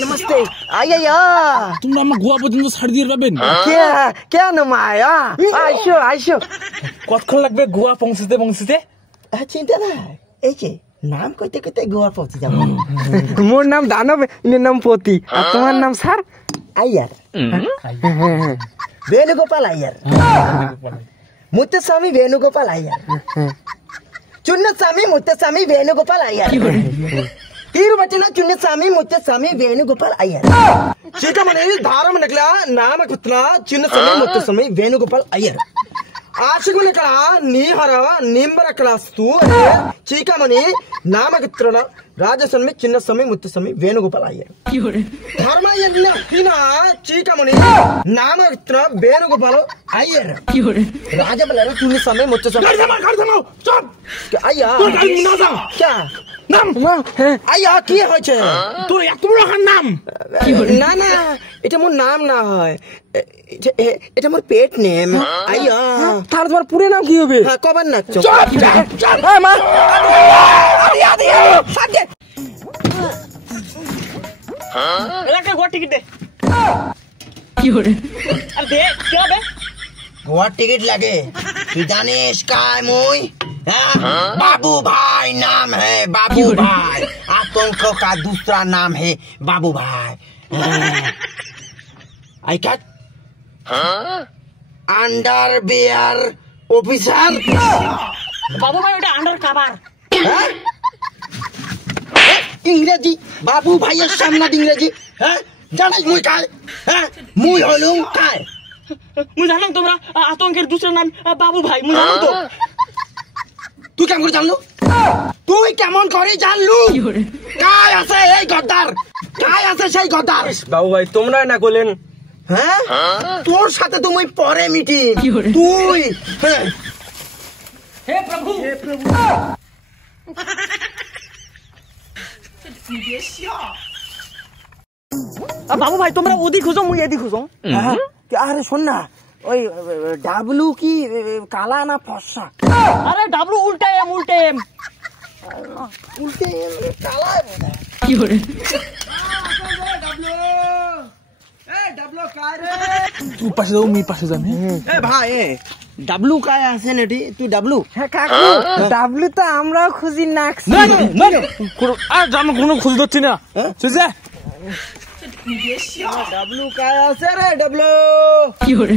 नमस्ते आइया তোমরা আমার গোয়া পর্যন্ত ছাড় দিয়ে পাবেন क्या नाम आया आइसो आइसो কতক্ষণ লাগবে গোয়া পৌঁছতে চিন্তা না এই যে নাম কইতে কইতে গোয়া পৌঁছে যাব মোর নাম দানব ইনের নাম পতি আর তোমার নাম স্যার আইয়ার वेणुगोपाल अय्यर मुत्तस्वामी वेणुगोपाल अय्यर चुन्नस्वामी मुत्तस्वामी वेणुगोपाल अय्यर तिरुपतिना चुन्नस्वामी मुत्तस्वामी वेणुगोपाल अय्यर चीकामणि दारम निकला नाम कुत्ना चुन्नस्वामी मुत्तस्वामी वेणुगोपाल अय्यर आशिकुन कला नीहर निंबर क्लास्तु चीकामणि नाम कुत्ना राजस्वामी चिन्नस्वामी मुत्तस्वामी वेणुगोपाल अय्यर धर्मयन्न हिना चीकामणि नाम कुत्ना वेणुगोपाल अय्यर राजबलर चिन्नस्वामी मुत्तस्वामी चुप आया क्या নাম আইয়া কি হয়েছে তোর এত বড় নাম না না এটা মোর নাম না হয় এটা মোর পেট নেম আইয়া তার তোমার পুরো নাম কি হবে হ্যাঁ কবার নাচ হ্যাঁ মা আদি সাথে এলাকা গোয়া টিকিট দে কি হরে আরে দে কি হবে गोवा टिकट लगे तू जानिस काय मुई बाबू भाई नाम है बाबू भाई आतंकों का दूसरा नाम है बाबू भाई आई कैट अंडरवेयर ऑफिसर বাবু ভাই ওটা আন্ডার কভার इंग्रेजी बाबू भाई सामने इंग्रेजी जानिस मुई काय मुई हलुम काय মুই জানলাম তোমরা আতঙ্কের দুসরা নাম বাবু ভাই মুই জানলাম তো তুই কেমন করে জানলু তুই কেমন করে জানলু কাই আছে এই গদ্দার কাই আছে সেই গদ্দার বাবু ভাই তোমরা না কইলেন হ্যাঁ তোর সাথে তো মুই পরে মিটিং তুই হে প্রভু বাবু ভাই তোমরা ওদি খুঁজো মুই এদি খুঁজো আরে শোন না ওই ডাবলু কি কালা না ফর্সা আরে ডাবলু উল্টা এম উল্টে কালা কি করে ডাবলু काय रे তুই পাশে যাও আমি পাশে যাম ए भाई ডাবলু काय আছে নেটি তুই ডাবলু হ্যাঁ কাকু ডাবলু তো আমরাও খুঁজি নাক না আর আমি কোনো খুঁজ দচ্ছি না বুঝছে ডাবলু काय আছে রে ডাবলু কি করে